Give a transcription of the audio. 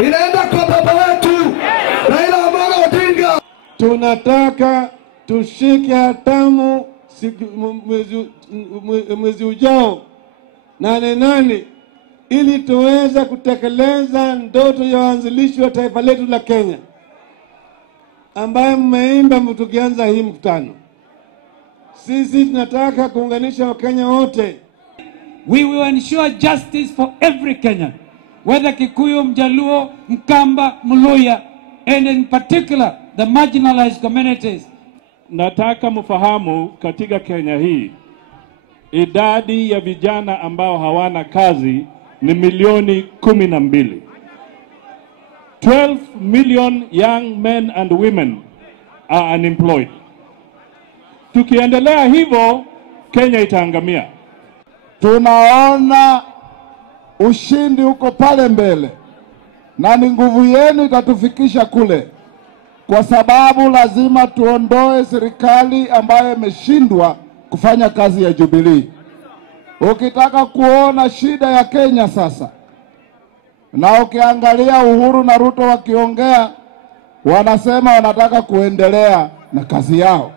Inaenda kwa baba wetu Raila Amolo Odinga. Tunataka tushike hatamu mwezi ujao 8 ili tuweze kutekeleza ndoto ya waanzilishi wa taifa letu la Kenya ambaye mmeimba tukianza hii mkutano. Sisi tunataka kuunganisha Wakenya wote. We will ensure justice for every Kenyan, whether Kikuyu, Mjaluo, Mkamba, Muluya, and in particular the marginalized communities. Nataka mfahamu katika Kenya hii idadi ya vijana ambao hawana kazi ni milioni 12. 12 million young men and women are unemployed. Tukiendelea hivyo Kenya itaangamia. Tunaona ushindi uko pale mbele na ni nguvu yenu itatufikisha kule, kwa sababu lazima tuondoe serikali ambayo imeshindwa kufanya kazi ya Jubilee. Ukitaka kuona shida ya Kenya sasa, na ukiangalia Uhuru na Ruto wakiongea, wanasema wanataka kuendelea na kazi yao.